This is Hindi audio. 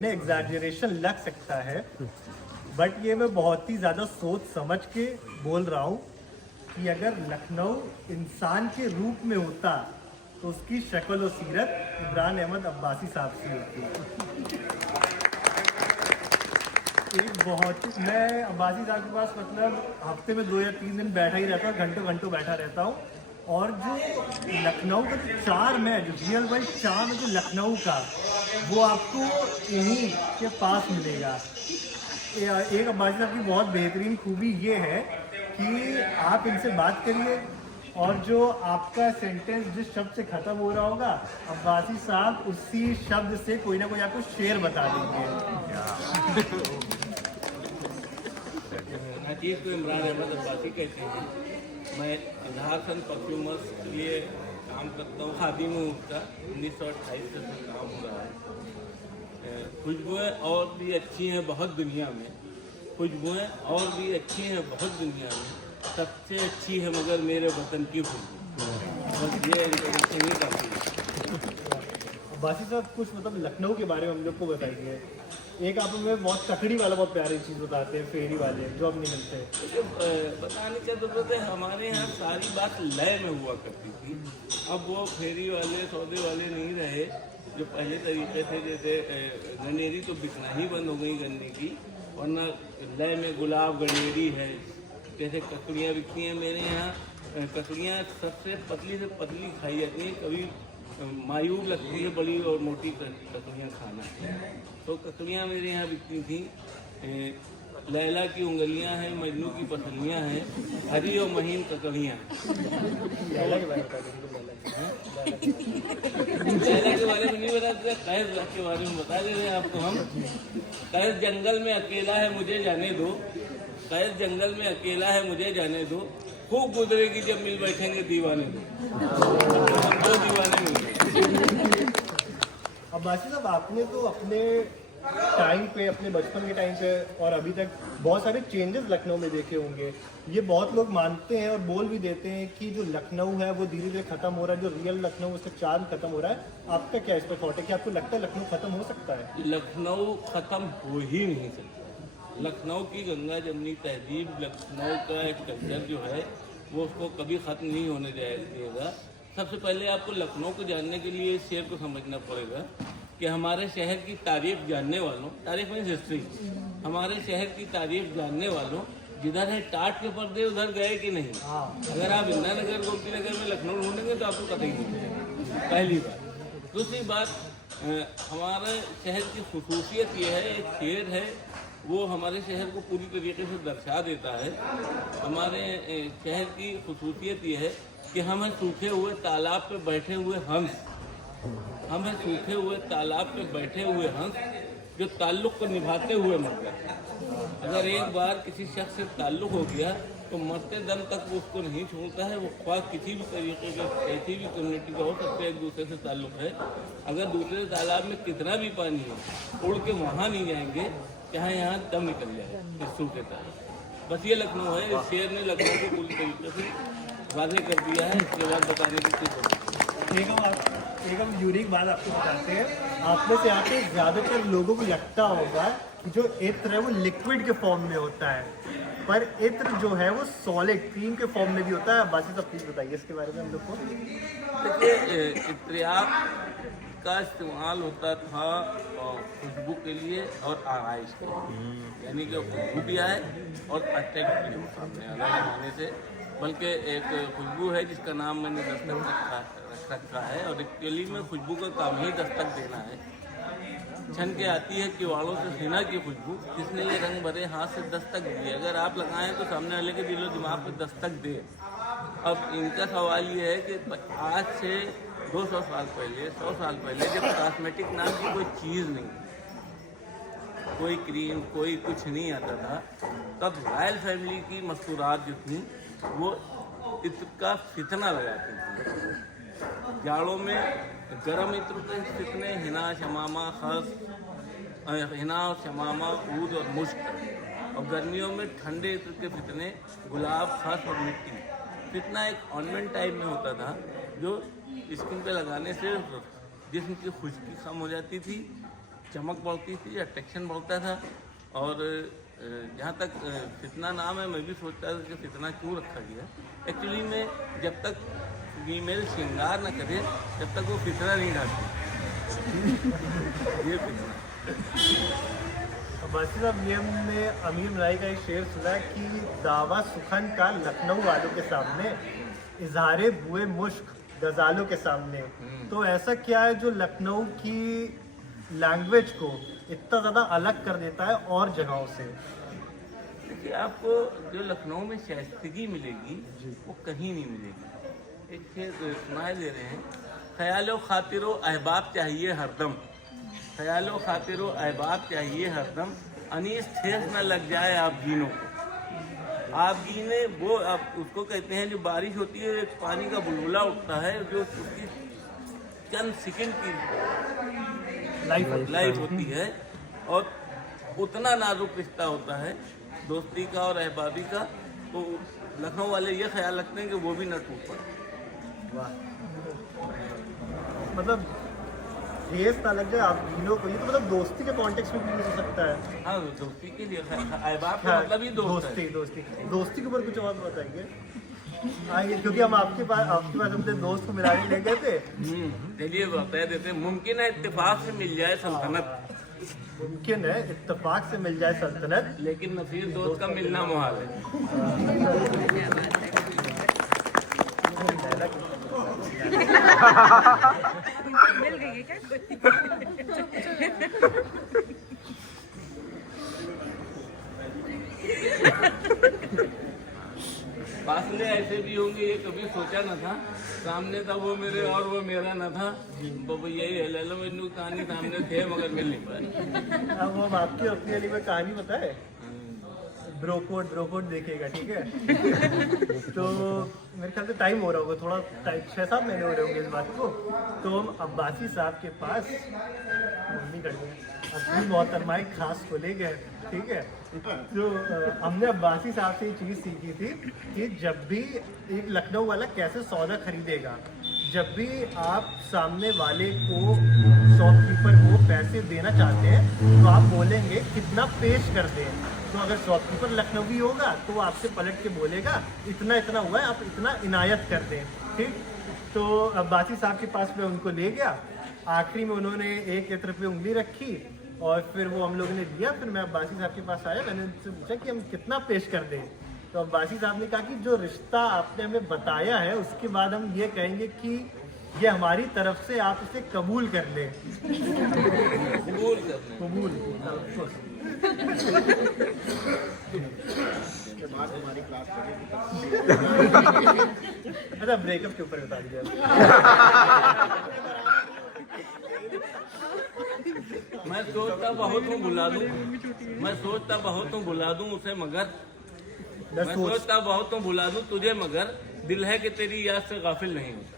एग्जैजरेशन लग सकता है, बट ये मैं बहुत ही ज़्यादा सोच समझ के बोल रहा हूँ कि अगर लखनऊ इंसान के रूप में होता तो उसकी शक्ल और सीरत इमरान अहमद अब्बासी साहब की होती। एक बहुत ही मैं अब्बासी साहब के पास मतलब हफ्ते में 2 या 3 दिन बैठा ही रहता हूँ, घंटों घंटों बैठा रहता हूँ। और जो लखनऊ का जो चार्म है, जो रियल वर्ल्ड चार्म है जो लखनऊ का, वो आपको इन्हीं के पास मिलेगा। एक अब्बासी साहब की बहुत बेहतरीन खूबी ये है कि आप इनसे बात करिए और जो आपका सेंटेंस जिस शब्द से ख़त्म हो रहा होगा, अब्बासी साहब उसी शब्द से कोई ना कोई आपको शेर बता देंगे। हकीक को इमरान अहमद अब्बासी कहते हैं। मैं इजहार परफ्यूमर्स के लिए काम करता हूँ, खादी में उसका 1928 से काम हो रहा है। खुशबुएँ और भी अच्छी हैं बहुत दुनिया में, खुशबुएँ और भी अच्छी हैं बहुत दुनिया में, सबसे अच्छी है मगर मेरे वतन की खुशबू। बस ये इंट्रोडक्शन ही काफ़ी है। अब्बासी साहब कुछ मतलब लखनऊ के बारे में हम लोग को बताइए। एक आप हमें बहुत तकड़ी वाला बहुत प्यारी चीज़ बताते हैं, फेरी वाले जो अब नहीं मिलते। बताने क्या जरूरत है, हमारे यहाँ सारी बात लय में हुआ करती थी। अब वो फेरी वाले सौदे वाले नहीं रहे जो पहले तरीके थे। जैसे गनेरी तो बिकना ही बंद हो गई गन्ने की, वरना लय में गुलाब गनेरी है, जैसे ककड़ियाँ बिकती हैं। मेरे यहाँ ककड़ियाँ सबसे पतली से पतली खाई जाती हैं, कभी मायूब लगती है बड़ी और मोटी ककड़ियाँ खाना। तो ककड़ियाँ मेरे यहाँ बिकती थी। लैला की उंगलियाँ हैं, मजनू की पसलियाँ हैं, हरी और महीन ककड़ियाँ। लैला के बारे में बता लैला के बारे में नहीं बताते, कैद के बारे में बता दे रहे हैं आपको हम। कैद जंगल में अकेला है मुझे जाने दो, कैद जंगल में अकेला है मुझे जाने दो, खूब गुजरेगी जब मिल बैठेंगे दीवाने दो। हम दो दीवाने मिल। अब्बासी साहब आपने तो अपने टाइम पे, अपने बचपन के टाइम पे और अभी तक बहुत सारे चेंजेस लखनऊ में देखे होंगे। ये बहुत लोग मानते हैं और बोल भी देते हैं कि जो लखनऊ है वो धीरे धीरे खत्म हो रहा है, जो रियल लखनऊ उसका चार्म खत्म हो रहा है। आपका क्या इस पर थॉट है कि आपको लगता है लखनऊ खत्म हो सकता है? लखनऊ खत्म हो ही नहीं सकता। लखनऊ की गंगा जमनी तहजीब, लखनऊ का एक कल्चर जो है वो उसको कभी ख़त्म नहीं होने देगा। सबसे पहले आपको लखनऊ को जानने के लिए इस शेर को समझना पड़ेगा कि हमारे शहर की तारीफ जानने वालों, तारीफ मीन्स हिस्ट्री, हमारे शहर की तारीफ जानने वालों, जिधर है टाट के पर्दे उधर गए कि नहीं। अगर आप इंदिरा नगर गोमती नगर में लखनऊ ढूंढेंगे तो आपको कतई नहीं मिलेगा, पहली बात। दूसरी बात, हमारे शहर की खुसूसियत ये है, एक शेर है वो हमारे शहर को पूरी तरीके से दर्शा देता है। हमारे शहर की खुसूसियत ये है कि हम हैं सूखे हुए तालाब पे बैठे हुए हंस, हम हैं सूखे हुए तालाब पे बैठे हुए हंस जो ताल्लुक़ को निभाते हुए मर गए। अगर एक बार किसी शख्स से ताल्लुक़ हो गया तो मरते दम तक वो उसको नहीं छोड़ता है। वो ख्वाह किसी भी तरीके का, कैसी भी कम्युनिटी का हो सकता है, एक दूसरे से ताल्लुक़ है। अगर दूसरे तालाब में कितना भी पानी है, उड़ के वहाँ नहीं जाएंगे चाहे यहाँ दम निकल जाए इस सूखे तालाब। बस ये लखनऊ है। इस शेर ने लखनऊ को पूरी तरीके से वादे कर दिया है। इसके बाद बताने की कोई एक हम यूनिक बात आपको बताते हैं। आप में से यहाँ पे ज़्यादातर लोगों को लगता होगा कि जो इत्र है वो लिक्विड के फॉर्म में होता है, पर इत्र जो है वो सॉलिड क्रीम के फॉर्म में भी होता है। बाकी सब चीज़ बताइए इसके बारे में हम लोग को। देखिए, इत्रियाक का इस्तेमाल होता था खुशबू के लिए और आराइश के लिए, यानी कि खुशबू भी आए और अट्रैक्ट भी हो सामने अलग जमाने से। बल्कि एक खुशबू है जिसका नाम मैंने दस्तक रखा है, और एक्चुअली में खुशबू का काम ही दस्तक देना है। छन के आती है किवाड़ों से हिना की खुशबू, जिसने ये रंग भरे हाथ से दस्तक दी। अगर आप लगाएं तो सामने वाले के दिलो दिमाग पे दस्तक दे। अब इनका सवाल ये है कि आज से 200 साल पहले, 100 साल पहले, जब कॉस्मेटिक नाम की कोई चीज़ नहीं, कोई क्रीम, कोई कुछ नहीं आता था, तब रॉयल फैमिली की मस्तूरात जो थी वो इत्र का फितना लगाती थी। जाड़ों में गर्म इत्र के फितने हिना, शमामा, खस, हिना, शमामा, ऊद और मुश्क, और गर्मियों में ठंडे इत्र के फितने गुलाब, खस और मिट्टी। फितना एक ऑर्नामेंट टाइप में होता था जो स्किन पे लगाने से जिस्म की खुश्की कम हो जाती थी, चमक बढ़ती थी, अट्रैक्शन बढ़ता था। और जहाँ तक फितना नाम है, मैं भी सोचता था कि फितना क्यों रखा गया। एक्चुअली में जब तक फीमेल श्रृंगार न करे जब तक वो फितना नहीं डालती। ये फितना। अब्बासी साहब, ये हमने अमीर मलाई का एक शेर सुना है कि दावा सुखन का लखनऊ वालों के सामने, इजहारे बुए मुश्क गजालों के सामने। तो ऐसा क्या है जो लखनऊ की लैंग्वेज को इतना ज़्यादा अलग कर देता है और जगहों से? देखिए, आपको जो लखनऊ में शाइस्तगी मिलेगी वो कहीं नहीं मिलेगी। एक शेर सुनाए दे रहे हैं, ख्यालो खातिरो अहबाब चाहिए हरदम, ख्यालो खातिरो अहबाब चाहिए हरदम, अनीस ठेस न लग जाए आप गिनों को। आप गिने वो आप उसको कहते हैं जो बारिश होती है, एक पानी का बुलबुला उठता है, जो उसकी चंद सेकंड की लाइफ होती है, और उतना नाजुक रिश्ता होता है दोस्ती का और अहबाबी का। तो लखनऊ वाले ये ख्याल रखते हैं कि वो भी न टूट पड़े। वाह, मतलब ठेस ना लग जाए आप गिनों को, ये तो मतलब दोस्ती के कॉन्टेक्स्ट में भी यूज हो सकता है। हाँ, दोस्ती के लिए अहबाब का मतलब ही दोस्त है। दोस्ती के ऊपर कुछ और बताएंगे? आइए, क्योंकि हम आपके पास अपने दोस्त को मिलाने ले गए थे। चलिए बता देते हैं, मुमकिन है इत्तेफाक से मिल जाए सल्तनत, मुमकिन है इत्तेफाक से मिल जाए सल्तनत, लेकिन नसीर दोस्त का मिलना मुहाल है। मिल गई है क्या? फासले ऐसे भी होंगे, ये कभी सोचा न था। सामने था वो मेरे और वो मेरा न था। बाबा यही है लैला मजनू कहानी, सामने थे मगर मिल नहीं पाए। अब हम आपकी अपनी वाली में कहानी बताए, ब्रोकोड देखिएगा, ठीक है? तो मेरे ख्याल से टाइम हो रहा होगा थोड़ा, 6-7 महीने हो रहे होंगे इस बात को। तो हम अब्बासी साहब के पास मम्मी कर गए, अपनी मोहतरमा खास को ले गए, ठीक है? तो हमने अब्बासी साहब से ये चीज़ सीखी थी कि जब भी एक लखनऊ वाला कैसे सौदा खरीदेगा, जब भी आप सामने वाले को, शॉपकीपर को पैसे देना चाहते हैं तो आप बोलेंगे कितना पेश कर दें। तो अगर शॉपकीपर लखनवी होगा तो वो आपसे पलट के बोलेगा इतना इतना हुआ है, आप इतना इनायत कर दें, ठीक? तो अब्बासी साहब के पास में उनको ले गया, आखिरी में उन्होंने एक इत्र पे उंगली रखी और फिर वो हम लोगों ने दिया। फिर मैं अब्बासी साहब के पास आया, मैंने उनसे पूछा कि हम कितना पेश कर दें। तो अब्बासी साहब ने कहा कि जो रिश्ता आपने हमें बताया है उसके बाद हम ये कहेंगे कि ये हमारी तरफ से, आप इसे कबूल कर लें। कबूल अच्छा, ब्रेकअप के ऊपर बता दीजिए। मैं सोचता बहुत हूँ बुला दूँ, मैं सोचता बहुत हूँ बुला दूँ उसे, मगर मैं सोचता बहुत हूँ बुला दूँ तुझे, मगर दिल है कि तेरी याद से गाफिल नहीं होता।